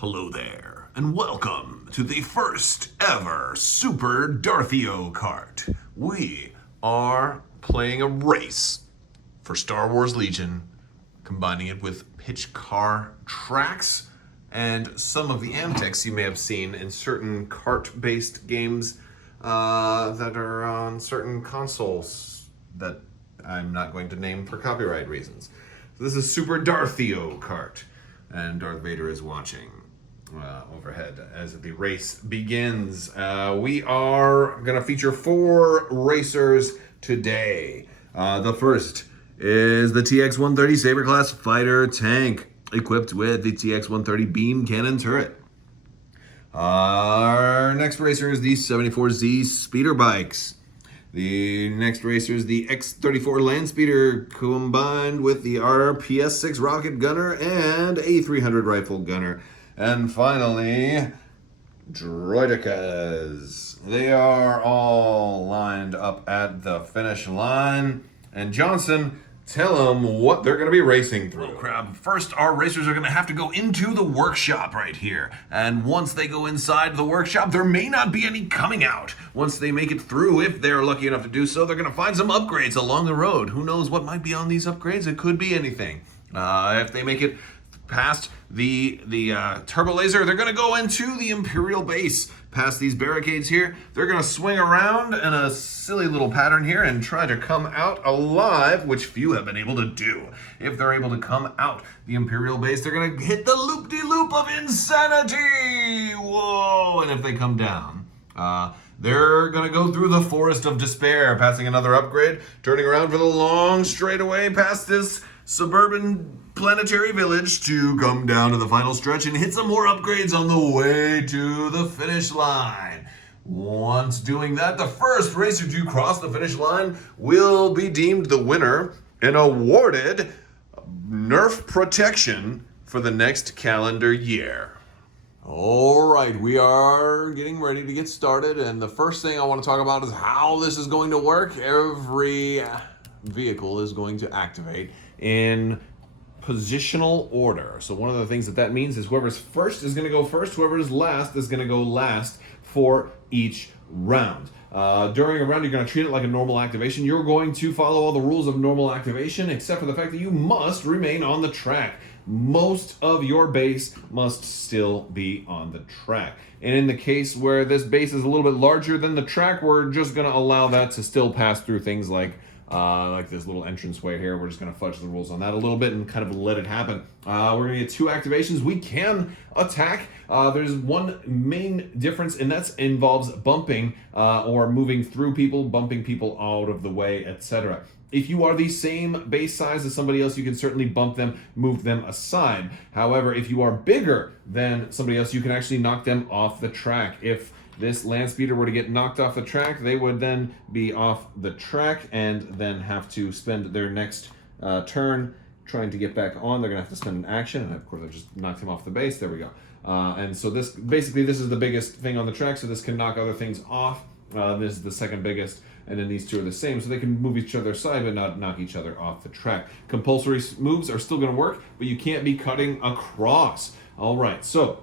Hello there, and welcome to the first ever Super Darthio Kart. We are playing a race for Star Wars Legion, combining it with pitch car tracks and some of the antics you may have seen in certain kart-based games that are on certain consoles that I'm not going to name for copyright reasons. So this is Super Darthio Kart, and Darth Vader is watching overhead as the race begins. We are going to feature 4 racers today. The first is the TX-130 Saber class fighter tank, equipped with the TX-130 beam cannon turret. Our next racer is the 74Z speeder bikes. The next racer is the X-34 land speeder combined with the RPS-6 rocket gunner and a 300 rifle gunner. And finally, droidekas. They are all lined up at the finish line. And Johnson, tell them what they're going to be racing through. Well, Crab, first our racers are going to have to go into the workshop right here. And once they go inside the workshop, there may not be any coming out. Once they make it through, if they're lucky enough to do so, they're going to find some upgrades along the road. Who knows what might be on these upgrades? It could be anything. If they make it past the turbo laser, they're going to go into the Imperial base. Past these barricades here, they're going to swing around in a silly little pattern here and try to come out alive, which few have been able to do. If they're able to come out the Imperial base, they're going to hit the loop-de-loop of insanity. Whoa! And if they come down, they're going to go through the Forest of Despair, passing another upgrade, turning around for the long straightaway past this suburban planetary village to come down to the final stretch and hit some more upgrades on the way to the finish line. Once doing that, the first racer to cross the finish line will be deemed the winner and awarded Nerf protection for the next calendar year. All right, we are getting ready to get started, and the first thing I want to talk about is how this is going to work. Every vehicle is going to activate in positional order. So one of the things that means is whoever's first is going to go first, whoever is last is going to go last for each round. During a round, you're going to treat it like a normal activation. You're going to follow all the rules of normal activation, except for the fact that you must remain on the track. Most of your base must still be on the track. And in the case where this base is a little bit larger than the track, we're just going to allow that to still pass through things like this little entranceway here. We're just going to fudge the rules on that a little bit and kind of let it happen. We're going to get 2 activations. We can attack. There's one main difference, and that involves bumping or moving through people, bumping people out of the way, etc. If you are the same base size as somebody else, you can certainly bump them, move them aside. However, if you are bigger than somebody else, you can actually knock them off the track. If this land speeder were to get knocked off the track, they would then be off the track and then have to spend their next turn trying to get back on. They're going to have to spend an action, and of course I just knocked him off the base. There we go. And so this is the biggest thing on the track, so this can knock other things off. This is the second biggest, and then these two are the same, so they can move each other aside but not knock each other off the track. Compulsory moves are still going to work, but you can't be cutting across. All right, so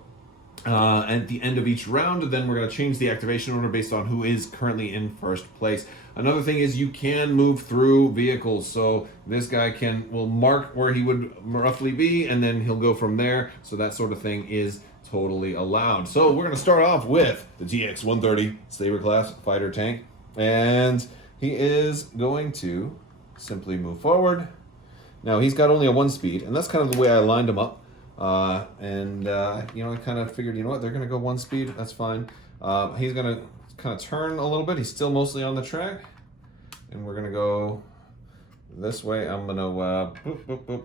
at the end of each round, then we're going to change the activation order based on who is currently in first place. Another thing is you can move through vehicles. So this guy will mark where he would roughly be, and then he'll go from there. So that sort of thing is totally allowed. So we're going to start off with the TX-130 Saber class fighter tank. And he is going to simply move forward. Now he's got only a 1 speed, and that's kind of the way I lined him up. I kind of figured, you know what, they're going to go 1 speed. That's fine. He's going to kind of turn a little bit. He's still mostly on the track. And we're going to go this way. I'm going to boop, boop, boop.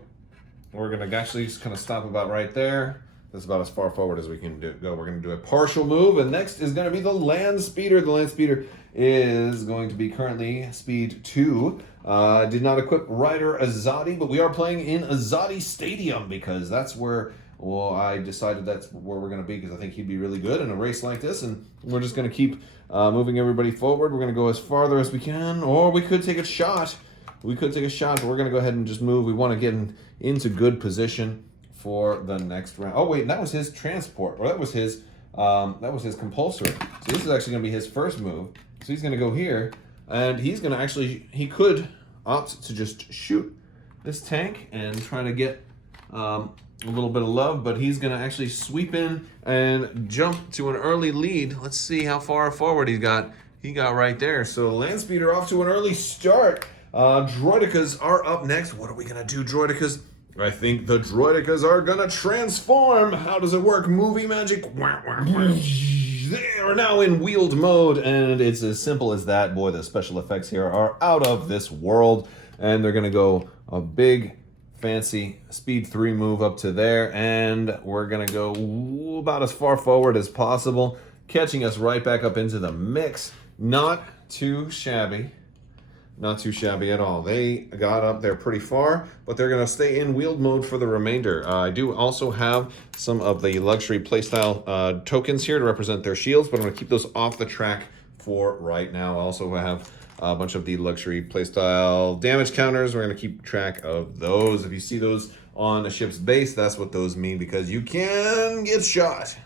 We're going to actually just kind of stop about right there. That's about as far forward as we can go. We're going to do a partial move. And next is going to be the land speeder. The land speeder is going to be currently speed 2. Did not equip Rider Azadi, but we are playing in Azadi Stadium because that's where, I decided that's where we're going to be because I think he'd be really good in a race like this. And we're just going to keep moving everybody forward. We're going to go as farther as we can, or we could take a shot. But we're going to go ahead and just move. We want to get into good position for the next round. Oh wait, that was his transport, or that was his compulsory. So this is actually going to be his first move. So he's going to go here, and he's going to he could opt to just shoot this tank and try to get a little bit of love, but he's going to actually sweep in and jump to an early lead. Let's see how far forward he got. He got right there. So Land Speeder off to an early start. Droidicas are up next. What are we going to do, Droidicas? I think the Droidicas are going to transform. How does it work? Movie magic. They are now in wheeled mode, and it's as simple as that. Boy, the special effects here are out of this world, and they're going to go a big, fancy speed 3 move up to there, and we're going to go about as far forward as possible, catching us right back up into the mix. Not too shabby. Not too shabby at all. They got up there pretty far, but they're going to stay in wheeled mode for the remainder. I do also have some of the luxury playstyle tokens here to represent their shields, but I'm going to keep those off the track for right now. I also have a bunch of the luxury playstyle damage counters. We're going to keep track of those. If you see those on a ship's base, that's what those mean, because you can get shot.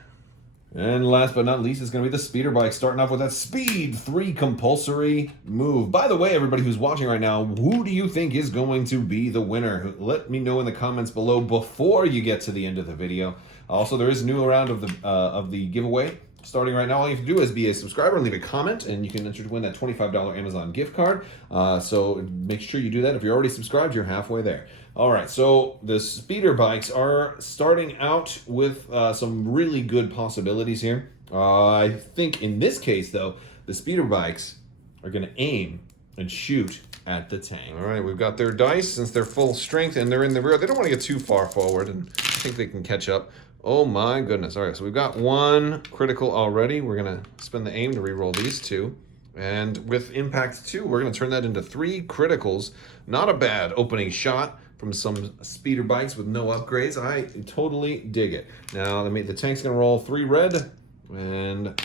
And last but not least is going to be the speeder bike, starting off with that speed 3 compulsory move. By the way, everybody who's watching right now, who do you think is going to be the winner? Let me know in the comments below before you get to the end of the video. Also, there is a new round of the giveaway starting right now. All you have to do is be a subscriber and leave a comment, and you can enter to win that $25 Amazon gift card. So make sure you do that. If you're already subscribed, you're halfway there. All right, so the speeder bikes are starting out with some really good possibilities here. I think in this case, though, the speeder bikes are going to aim and shoot at the tank. All right, we've got their dice since they're full strength and they're in the rear. They don't want to get too far forward, and I think they can catch up. Oh my goodness. All right, so we've got 1 critical already. We're going to spend the aim to re-roll these 2. And with impact 2, we're going to turn that into 3 criticals. Not a bad opening shot from some speeder bikes with no upgrades. I totally dig it. Now, the tank's going to roll 3 red. And,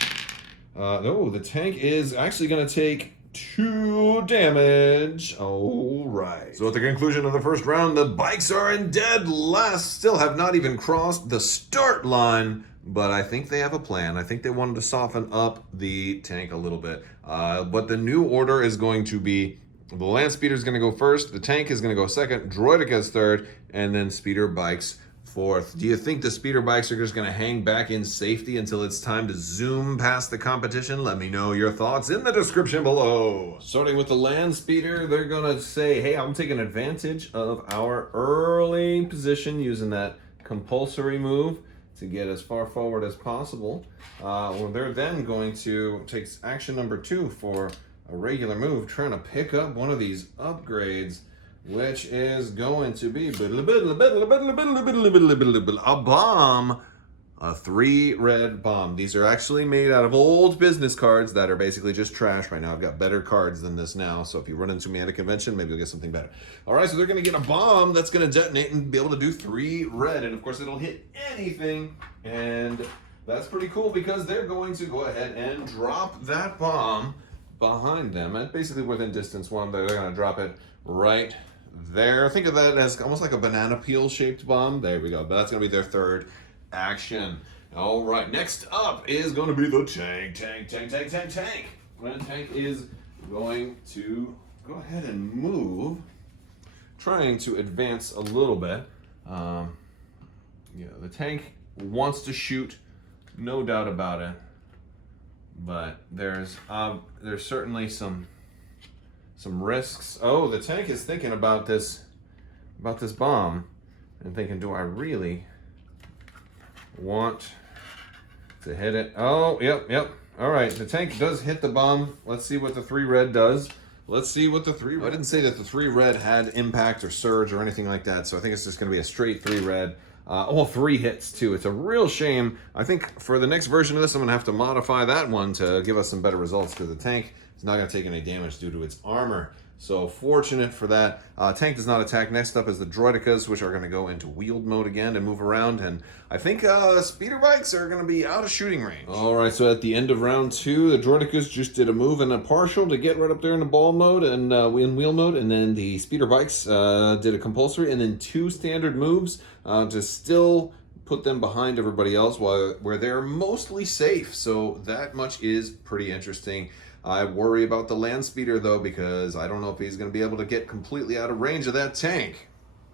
the tank is actually going to take 2 damage. All right. So at the conclusion of the first round, the bikes are in dead last. Still have not even crossed the start line. But I think they have a plan. I think they wanted to soften up the tank a little bit. But the new order is going to be the land speeder is going to go first, the tank is going to go second, Droidica's third, and then speeder bikes fourth. Do you think the speeder bikes are just going to hang back in safety until it's time to zoom past the competition? Let me know your thoughts in the description below. Starting with the land speeder, they're going to say, hey, I'm taking advantage of our early position using that compulsory move to get as far forward as possible. Well, they're then going to take action number 2 for a regular move, trying to pick up one of these upgrades, which is going to be a bomb, a 3 red bomb. These are actually made out of old business cards that are basically just trash right now. I've got better cards than this now, so if you run into me at a convention, maybe you'll get something better. All right, so they're going to get a bomb that's going to detonate and be able to do 3 red, and of course it'll hit anything, and that's pretty cool because they're going to go ahead and drop that bomb behind them and basically within distance 1. They're going to drop it right there. Think of that as almost like a banana peel shaped bomb. There we go. But that's going to be their 3rd action. All right, next up is going to be the tank. The tank is going to go ahead and move, trying to advance a little bit. The tank wants to shoot, no doubt about it. But there's certainly some risks. Oh, the tank is thinking about this bomb and thinking, do I really want to hit it? Oh, yep. All right, the tank does hit the bomb. Let's see what the 3 red does. Let's see what the 3 red. I didn't say that the 3 red had impact or surge or anything like that, so I think it's just going to be a straight 3 red. 3 hits too. It's a real shame. I think for the next version of this, I'm going to have to modify that one to give us some better results because the tank is not going to take any damage due to its armor. So fortunate for that. Tank does not attack. Next up is the Droidicas, which are going to go into wheeled mode again and move around. And I think speeder bikes are going to be out of shooting range. All right, so at the end of round 2, the Droidicas just did a move and a partial to get right up there in the ball mode and in wheel mode. And then the speeder bikes did a compulsory and then 2 standard moves to still put them behind everybody else where they're mostly safe. So that much is pretty interesting. I worry about the land speeder though, because I don't know if he's going to be able to get completely out of range of that tank.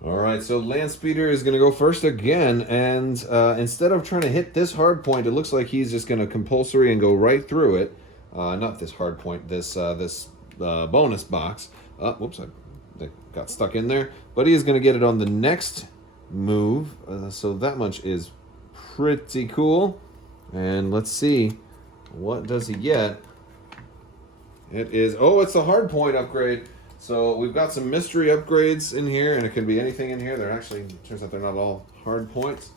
All right, so land speeder is going to go first again, and instead of trying to hit this hard point, it looks like he's just going to compulsory and go right through it. Not this hard point, this bonus box. Whoops, I got stuck in there. But he is going to get it on the next move, so that much is pretty cool. And let's see, what does he get? It is, it's the hard point upgrade. So we've got some mystery upgrades in here, and it can be anything in here. They're actually, turns out they're not all hard points.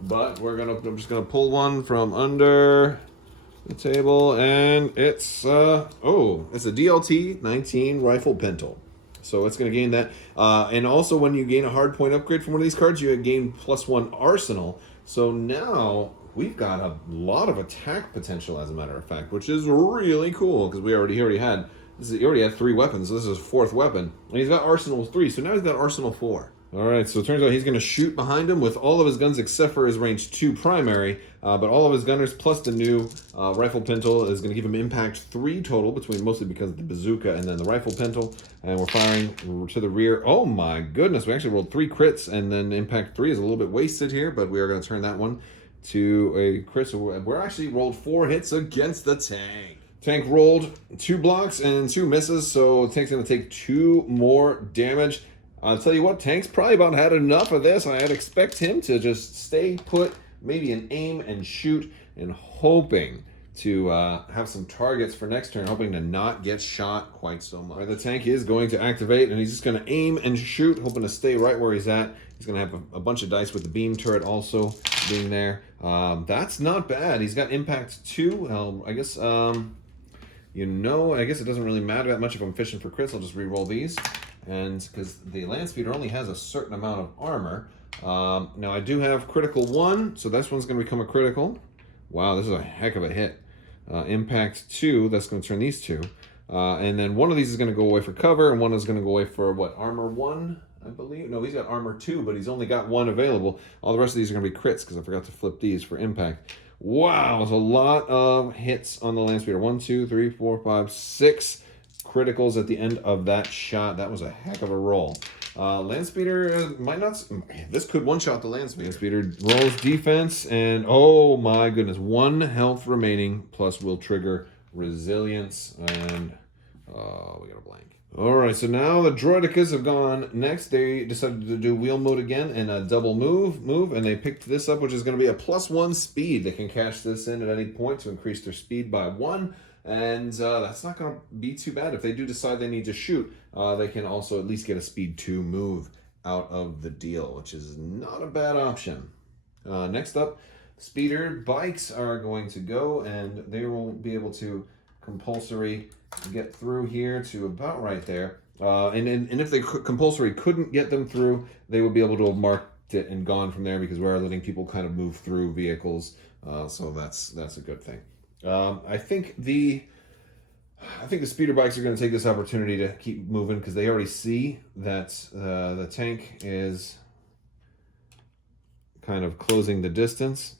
But I'm just gonna pull one from under the table, and it's it's a DLT 19 rifle pintle. So it's going to gain that. And also when you gain a hard point upgrade from one of these cards, you gain +1 arsenal. So now we've got a lot of attack potential, as a matter of fact, which is really cool because he already had 3 weapons. So this is his 4th weapon. And he's got arsenal 3, so now he's got arsenal 4. All right, so it turns out he's going to shoot behind him with all of his guns except for his range 2 primary, but all of his gunners plus the new rifle pintle is going to give him impact 3 total, mostly because of the bazooka and then the rifle pintle, and we're firing to the rear. Oh my goodness, we actually rolled 3 crits, and then impact 3 is a little bit wasted here, but we are going to turn that one to a crit, so we're actually rolled 4 hits against the tank. Tank rolled 2 blocks and 2 misses, so tank's going to take 2 more damage. I'll tell you what, Tank's probably about had enough of this. I'd expect him to just stay put, maybe an aim and shoot, and hoping to have some targets for next turn, hoping to not get shot quite so much. Right, the tank is going to activate, and he's just going to aim and shoot, hoping to stay right where he's at. He's going to have a bunch of dice with the beam turret also being there. That's not bad. He's got impact 2. I guess, I guess it doesn't really matter that much if I'm fishing for crits. I'll just re-roll these. And because the land speeder only has a certain amount of armor. Now I do have critical 1, so this one's going to become a critical. Wow, this is a heck of a hit. Impact 2, that's going to turn these 2. And then one of these is going to go away for cover, and one is going to go away for what, armor 1, I believe? No, he's got armor 2, but he's only got 1 available. All the rest of these are going to be crits because I forgot to flip these for impact. Wow, there's a lot of hits on the land speeder. 1, 2, 3, 4, 5, 6 criticals at the end of that shot. That was a heck of a roll. Land speeder might not. This could one-shot the land speeder. Land speeder rolls defense, and oh my goodness, 1 health remaining. Plus, will trigger resilience, and we got a blank. All right, so now the Droidicas have gone next. They decided to do wheel mode again and a double move, and they picked this up, which is going to be a +1 speed. They can cash this in at any point to increase their speed by 1. And that's not going to be too bad. If they do decide they need to shoot, they can also at least get a speed 2 move out of the deal, which is not a bad option. Next up, speeder bikes are going to go, and they will be able to compulsory get through here to about right there. And if they compulsory couldn't get them through, they would be able to have marked it and gone from there, because we are letting people kind of move through vehicles. So that's a good thing. I think the speeder bikes are going to take this opportunity to keep moving because they already see that the tank is kind of closing the distance,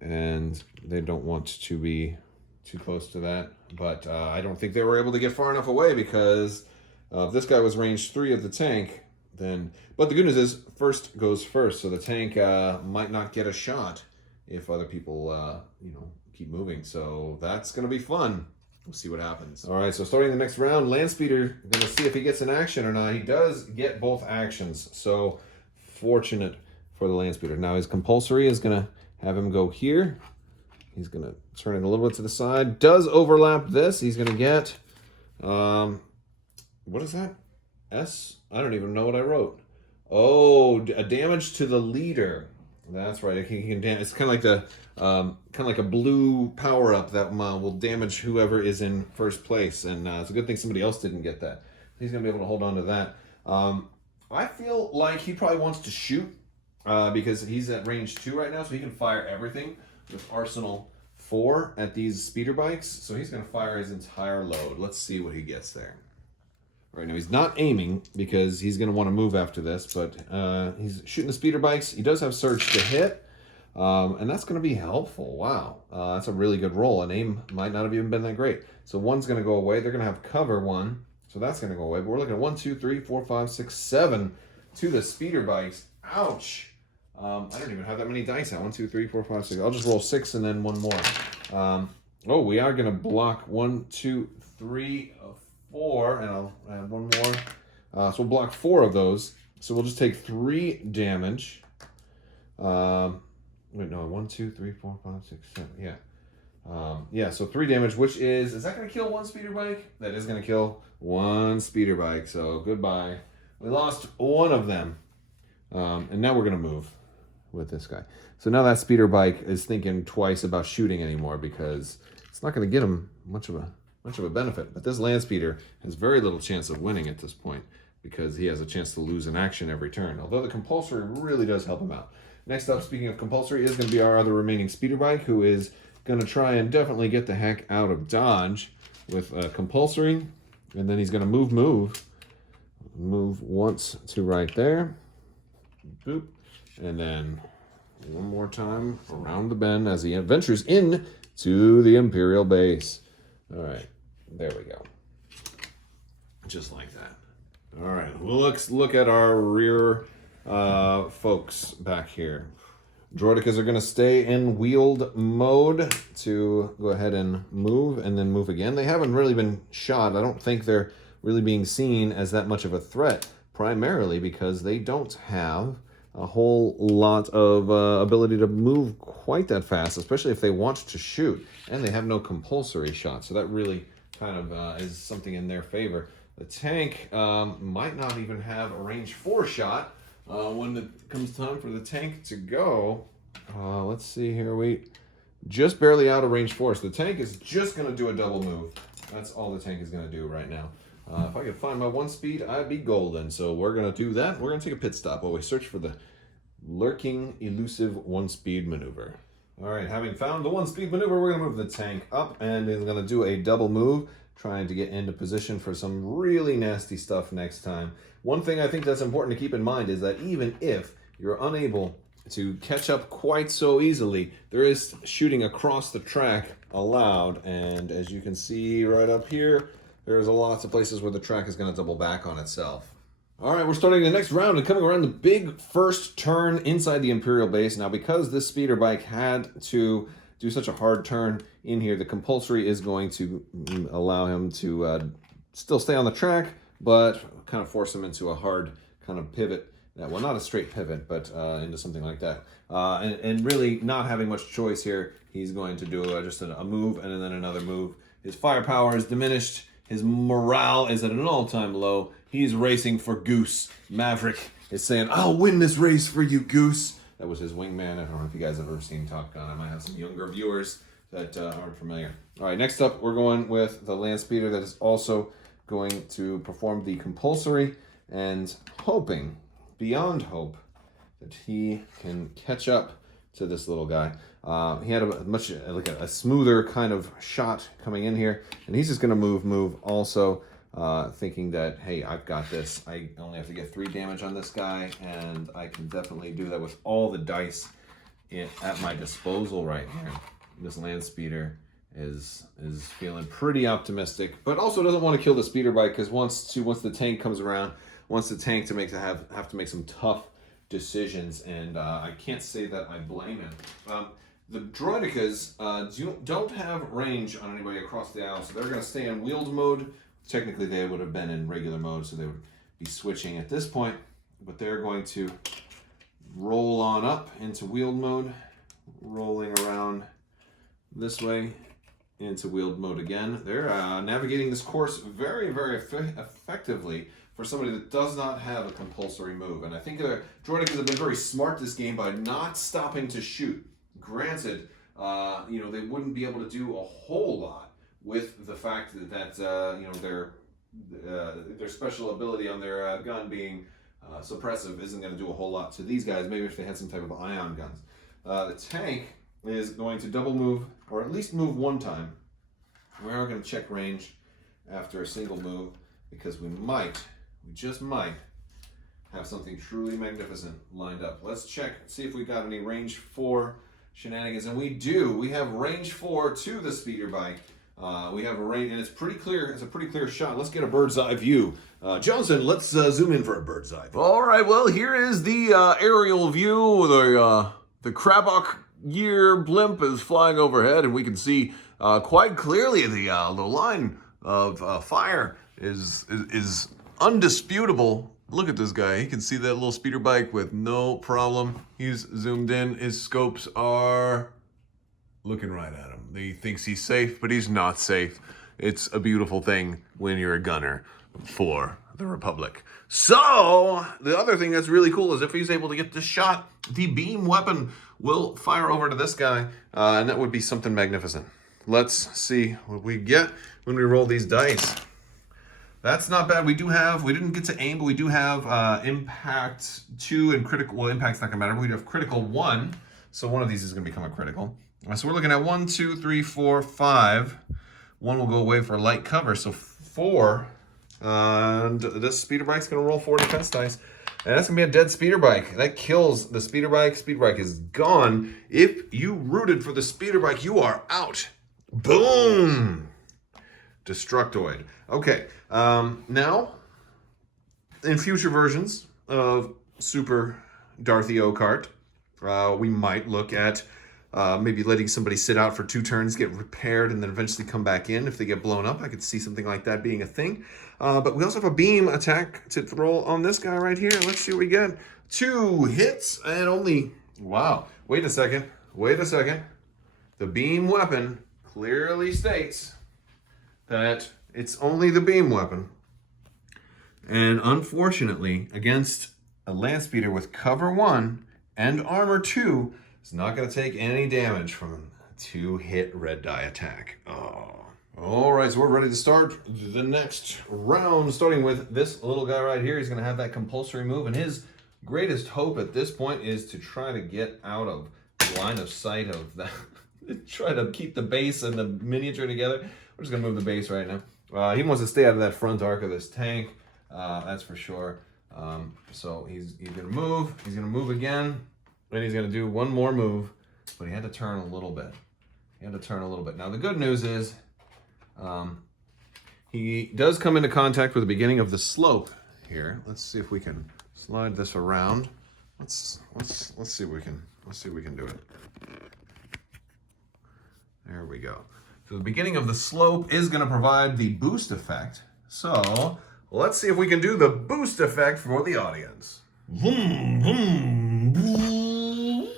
and they don't want to be too close to that. But I don't think they were able to get far enough away, because if this guy was range 3 of the tank, then... But the good news is, first goes first, so the tank might not get a shot if other people, keep moving. So that's going to be fun. We'll see what happens. All right, so starting the next round, land speeder, going to see if he gets an action or not. He does get both actions, so fortunate for the land speeder. Now his compulsory is going to have him go here. He's going to turn it a little bit to the side. Does overlap this. He's going to get, what is that? I don't even know what I wrote. Oh, a damage to the leader. That's right. He can damage. It's kind of like the a blue power up that will damage whoever is in first place, and it's a good thing somebody else didn't get that. He's gonna be able to hold on to that. I feel like he probably wants to shoot because he's at range 2 right now, so he can fire everything with Arsenal 4 at these speeder bikes. So he's gonna fire his entire load. Let's see what he gets there. Right now, he's not aiming because he's going to want to move after this, but he's shooting the speeder bikes. He does have surge to hit, and that's going to be helpful. Wow, that's a really good roll. And aim might not have even been that great. So one's going to go away. They're going to have cover 1, so that's going to go away. But we're looking at 1, 2, 3, 4, 5, 6, 7 to the speeder bikes. Ouch. I don't even have that many dice out. 1, 2, 3, 4, 5, 6. I'll just roll 6 and then one more. Oh, we are going to block 1, 2, 3, 4, and I'll add one more. So we'll block 4 of those. So we'll just take 3 damage. Wait, no, 1, 2, 3, 4, 5, 6, 7. Yeah. Yeah, so 3 damage, which is that going to kill 1 speeder bike? That is going to kill 1 speeder bike. So goodbye. We lost 1 of them. And now we're going to move with this guy. So now that speeder bike is thinking twice about shooting anymore because it's not going to get him much of a benefit. But this land speeder has very little chance of winning at this point because he has a chance to lose an action every turn, although the compulsory really does help him out. Next up, speaking of compulsory, is going to be our other remaining speeder bike, who is going to try and definitely get the heck out of dodge with compulsory, and then he's going to move once to right there, boop, and then one more time around the bend as he ventures in to the Imperial base. All right, there we go. Just like that. All right, let's look at our rear folks back here. Droidekas are going to stay in wheeled mode to go ahead and move and then move again. They haven't really been shot. I don't think they're really being seen as that much of a threat, primarily because they don't have a whole lot of ability to move quite that fast, especially if they want to shoot, and they have no compulsory shot, so that really kind of is something in their favor. The tank might not even have a range 4 shot when it comes time for the tank to go. Let's see here, we just barely out of range 4, so the tank is just going to do a double move. That's all the tank is going to do right now. If I could find my 1 speed, I'd be golden. So we're going to do that. We're going to take a pit stop while we search for the lurking, elusive 1 speed maneuver. All right, having found the 1 speed maneuver, we're going to move the tank up, and it's going to do a double move, trying to get into position for some really nasty stuff next time. One thing I think that's important to keep in mind is that even if you're unable to catch up quite so easily, there is shooting across the track allowed, and as you can see right up here, there's lots of places where the track is going to double back on itself. All right, we're starting the next round and coming around the big first turn inside the Imperial base. Now, because this speeder bike had to do such a hard turn in here, the compulsory is going to allow him to still stay on the track, but kind of force him into a hard kind of pivot. Well, not a straight pivot, but into something like that. And really not having much choice here, he's going to do just a move and then another move. His firepower is diminished. His morale is at an all-time low. He's racing for Goose. Maverick is saying, "I'll win this race for you, Goose." That was his wingman. I don't know if you guys have ever seen Top Gun. I might have some younger viewers that aren't familiar. All right, next up, we're going with the land speeder that is also going to perform the compulsory and hoping, beyond hope, that he can catch up to this little guy. He had a much a smoother kind of shot coming in here, and he's just going to move also, thinking that, hey, I've got this. I only have to get 3 damage on this guy, and I can definitely do that with all the dice at my disposal right here. This land speeder is feeling pretty optimistic, but also doesn't want to kill the speeder bike because once the tank comes around, wants the tank to have to make some tough decisions, and I can't say that I blame him. The Droidekas don't have range on anybody across the aisle, so they're going to stay in wheeled mode. Technically, they would have been in regular mode, so they would be switching at this point, but they're going to roll on up into wheeled mode, rolling around this way into wheeled mode again. They're navigating this course very, very effectively for somebody that does not have a compulsory move. And I think Droidicas have been very smart this game by not stopping to shoot. Granted, they wouldn't be able to do a whole lot with the fact that their special ability on their gun being suppressive isn't going to do a whole lot to these guys. Maybe if they had some type of ion guns. The tank is going to double move, or at least move one time. We are going to check range after a single move, because we just might, have something truly magnificent lined up. Let's check, see if we got any range 4 shenanigans, and we do. We have range 4 to the speeder bike. We have a range, and it's pretty clear. It's a pretty clear shot. Let's get a bird's eye view. Johnson, let's zoom in for a bird's eye view. All right, well, here is the aerial view. The Crabbok year blimp is flying overhead, and we can see quite clearly the line of fire is undisputable. Look at this guy. He can see that little speeder bike with no problem. He's zoomed in. His scopes are looking right at him. He thinks he's safe, but he's not safe. It's a beautiful thing when you're a gunner for the Republic. So, the other thing that's really cool is if he's able to get this shot, the beam weapon will fire over to this guy, and that would be something magnificent. Let's see what we get when we roll these dice. That's not bad. We didn't get to aim, but we do have impact 2 and critical. Well, impact's not gonna matter. We have critical 1, so one of these is gonna become a critical. So we're looking at 1, 2, 3, 4, 5. 1 will go away for light cover, so 4. And this speeder bike's gonna roll 4 defense dice. And that's gonna be a dead speeder bike. That kills the speeder bike. Speeder bike is gone. If you rooted for the speeder bike, you are out. Boom! Destructoid. Okay, now, in future versions of Super Darthio Kart, we might look at maybe letting somebody sit out for 2 turns, get repaired, and then eventually come back in if they get blown up. I could see something like that being a thing. But we also have a beam attack to roll on this guy right here. Let's see what we get. 2 hits and only... Wow. Wait a second. The beam weapon clearly states that it's only the beam weapon. And unfortunately, against a land speeder with cover 1 and armor 2, it's not going to take any damage from a 2-hit red die attack. Oh. All right, so we're ready to start the next round, starting with this little guy right here. He's going to have that compulsory move, and his greatest hope at this point is to try to get out of line of sight of that. Try to keep the base and the miniature together. We're just going to move the base right now. He wants to stay out of that front arc of this tank, that's for sure. So he's going to move. He's going to move again. Then he's going to do one more move, but he had to turn a little bit. Now, the good news is he does come into contact with the beginning of the slope here. Let's see if we can slide this around. Let's see if we can do it. There we go. So the beginning of the slope is going to provide the boost effect. So let's see if we can do the boost effect for the audience. Vroom, vroom, vroom.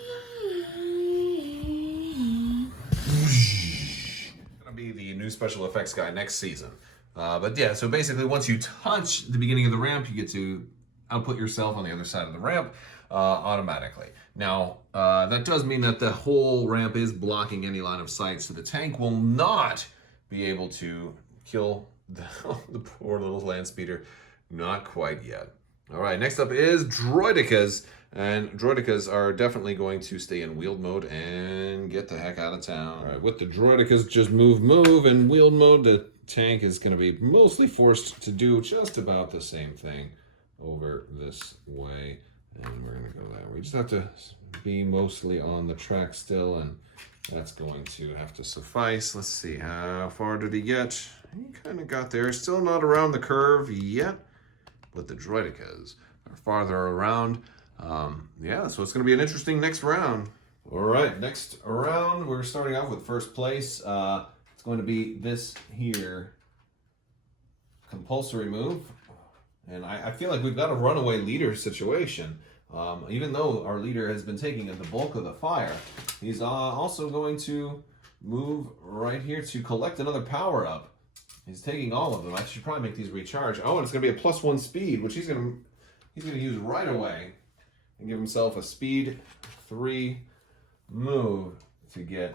Gonna be the new special effects guy next season. But yeah, so basically once you touch the beginning of the ramp, you get to output yourself on the other side of the ramp automatically. Now, that does mean that the whole ramp is blocking any line of sight, so the tank will not be able to kill the poor little land speeder. Not quite yet. All right, next up is Droidicas, and Droidicas are definitely going to stay in wheeled mode and get the heck out of town. All right, with the Droidicas just move, and wheeled mode, the tank is going to be mostly forced to do just about the same thing over this way, and we're going to go that way. We just have to be mostly on the track still, and that's going to have to suffice. Let's see, how far did he get? He kind of got there. Still not around the curve yet, but the Droidicas are farther around. Yeah, so it's going to be an interesting next round. All right, next round, we're starting off with first place. It's going to be this here compulsory move. And I feel like we've got a runaway leader situation. Even though our leader has been taking the bulk of the fire, he's also going to move right here to collect another power up. He's taking all of them. I should probably make these recharge. Oh, and it's going to be a +1 speed, which he's going to use right away and give himself a speed 3 move to get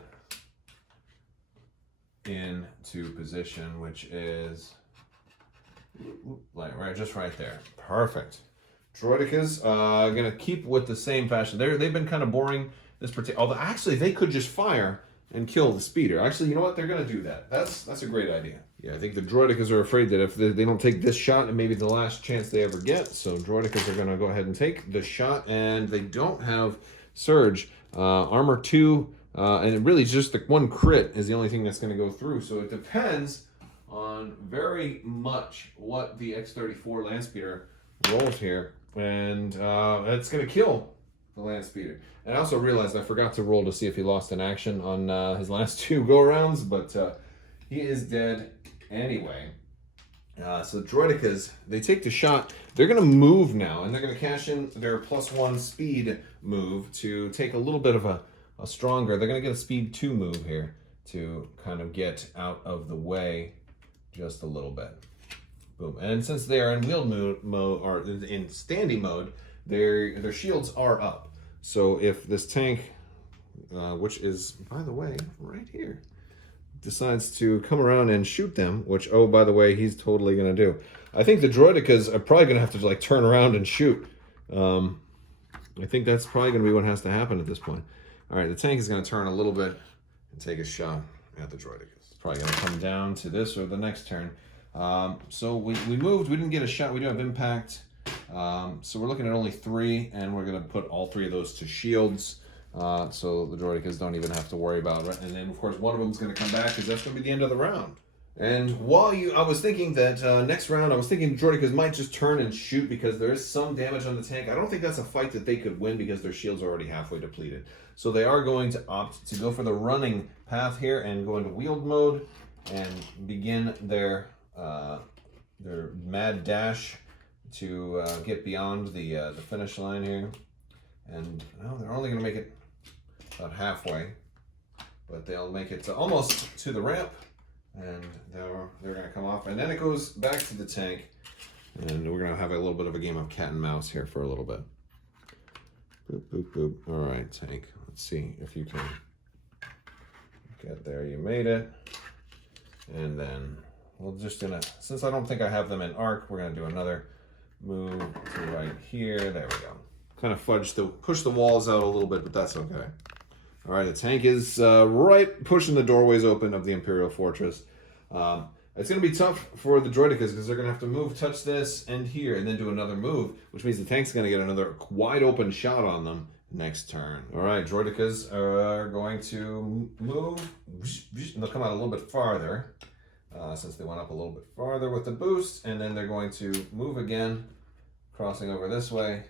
into position, which is right, just right there. Perfect. Droidekas gonna keep with the same fashion. They've been kind of boring this particular. Although actually they could just fire and kill the speeder. Actually, you know what? They're gonna do that. That's a great idea. Yeah, I think the Droidekas are afraid that if they don't take this shot, it may be the last chance they ever get. So Droidekas are gonna go ahead and take the shot, and they don't have Surge. Armor 2, and it really just the 1 crit is the only thing that's gonna go through. So it depends on very much what the X-34 land speeder rolls here, and it's going to kill the land speeder. And I also realized I forgot to roll to see if he lost an action on his last 2 go-arounds, but he is dead anyway. So Droidekas, they take the shot. They're going to move now, and they're going to cash in their +1 speed move to take a little bit of a stronger. They're going to get a speed 2 move here to kind of get out of the way just a little bit. Boom. And since they are in wheel mode or in standing mode, their shields are up. So if this tank, which is, by the way, right here, decides to come around and shoot them, which, oh, by the way, he's totally going to do. I think the Droidekas are probably going to have to like turn around and shoot. I think that's probably going to be what has to happen at this point. All right, the tank is going to turn a little bit and take a shot at the Droidekas. Probably going to come down to this or the next turn. So we moved. We didn't get a shot. We do have impact. So we're looking at only 3, and we're going to put all 3 of those to shields. So the Droidekas don't even have to worry about it. And then, of course, one of them is going to come back because that's going to be the end of the round. And I was thinking that next round, I was thinking the Droidekas might just turn and shoot because there is some damage on the tank. I don't think that's a fight that they could win because their shields are already halfway depleted. So they are going to opt to go for the running path here and go into wheeled mode and begin their mad dash to get beyond the finish line here. And well, they're only going to make it about halfway, but they'll make it almost to the ramp. And they're going to come off. And then it goes back to the tank. And we're going to have a little bit of a game of cat and mouse here for a little bit. Boop, boop, boop. All right, tank. Let's see if you can get there. You made it. And then we're just going to, since I don't think I have them in arc, we're going to do another move to right here. There we go. Kind of push the walls out a little bit, but that's okay. All right, the tank is right pushing the doorways open of the Imperial Fortress. It's going to be tough for the Droidekas because they're going to have to move, touch this, and here, and then do another move, which means the tank's going to get another wide open shot on them next turn. All right, Droidekas are going to move, and they'll come out a little bit farther since they went up a little bit farther with the boost, and then they're going to move again, crossing over this way.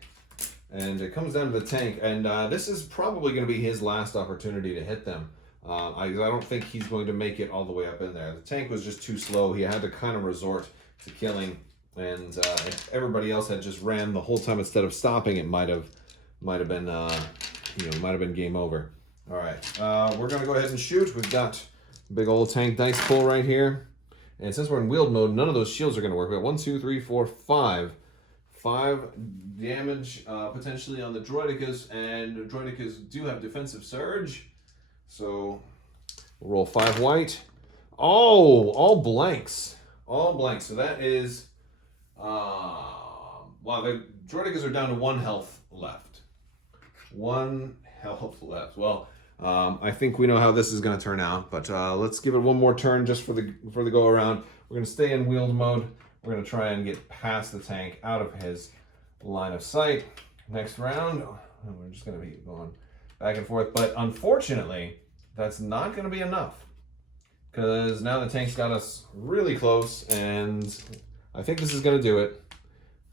And it comes down to the tank, and this is probably going to be his last opportunity to hit them. I don't think he's going to make it all the way up in there. The tank was just too slow. He had to kind of resort to killing, and if everybody else had just ran the whole time instead of stopping, it might have been might have been game over. All right, we're going to go ahead and shoot. We've got a big old tank dice pull right here, and since we're in wheeled mode, none of those shields are going to work. We got 1, 2, 3, 4, 5. 5 damage potentially on the Droidekas, and the Droidekas do have defensive surge. So we'll roll 5 white. Oh, all blanks. All blanks. So that is, wow, the Droidekas are down to 1 health left. 1 health left. Well, I think we know how this is going to turn out, but let's give it one more turn just for the go around. We're going to stay in wheeled mode. We're going to try and get past the tank, out of his line of sight. Next round, we're just going to be going back and forth. But unfortunately, that's not going to be enough. Because now the tank's got us really close, and I think this is going to do it.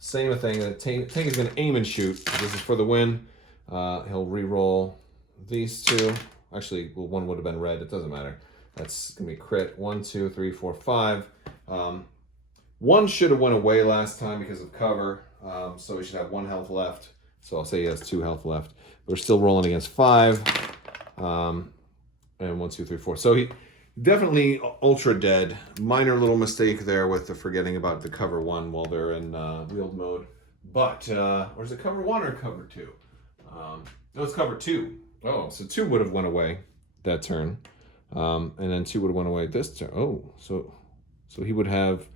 Same thing, the tank is going to aim and shoot. This is for the win. He'll re-roll these 2. Actually, well, 1 would have been red. It doesn't matter. That's going to be crit. 1, 2, 3, 4, 5. 1 should have went away last time because of cover, so he should have 1 health left. So I'll say he has 2 health left. We're still rolling against 5. and 1, 2, 3, 4. So he definitely ultra dead. Minor little mistake there with the forgetting about the cover 1 while they're in wheeled mode. But, or is it cover 1 or cover 2? No, it's cover 2. Oh, so 2 would have went away that turn. And then 2 would have went away this turn. Oh, so he would have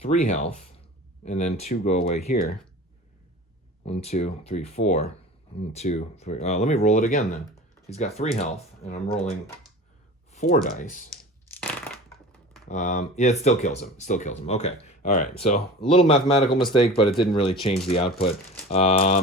3 health, and then 2 go away here. 1, 2, 3, 4. 1, 2, 3. Let me roll it again then. He's got 3 health, and I'm rolling 4 dice. Yeah, it still kills him. Okay. All right. So a little mathematical mistake, but it didn't really change the output.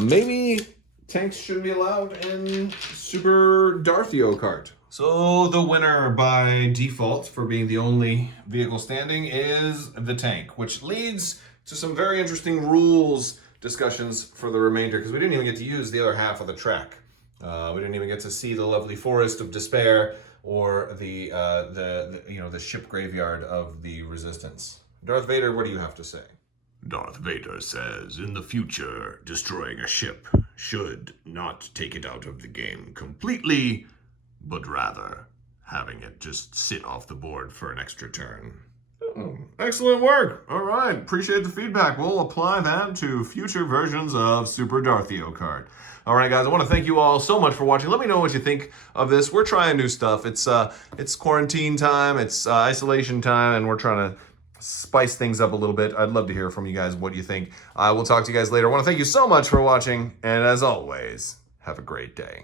Maybe tanks shouldn't be allowed in Super Darthio Kart. So the winner by default for being the only vehicle standing is the tank, which leads to some very interesting rules discussions for the remainder, because we didn't even get to use the other half of the track. We didn't even get to see the lovely Forest of Despair or the ship graveyard of the Resistance. Darth Vader, what do you have to say? Darth Vader says, in the future, destroying a ship should not take it out of the game completely, but rather having it just sit off the board for an extra turn. Oh, excellent work. All right. Appreciate the feedback. We'll apply that to future versions of Super Darthio Kart. All right, guys. I want to thank you all so much for watching. Let me know what you think of this. We're trying new stuff. It's quarantine time. It's isolation time, and we're trying to spice things up a little bit. I'd love to hear from you guys what you think. We'll talk to you guys later. I want to thank you so much for watching, and as always, have a great day.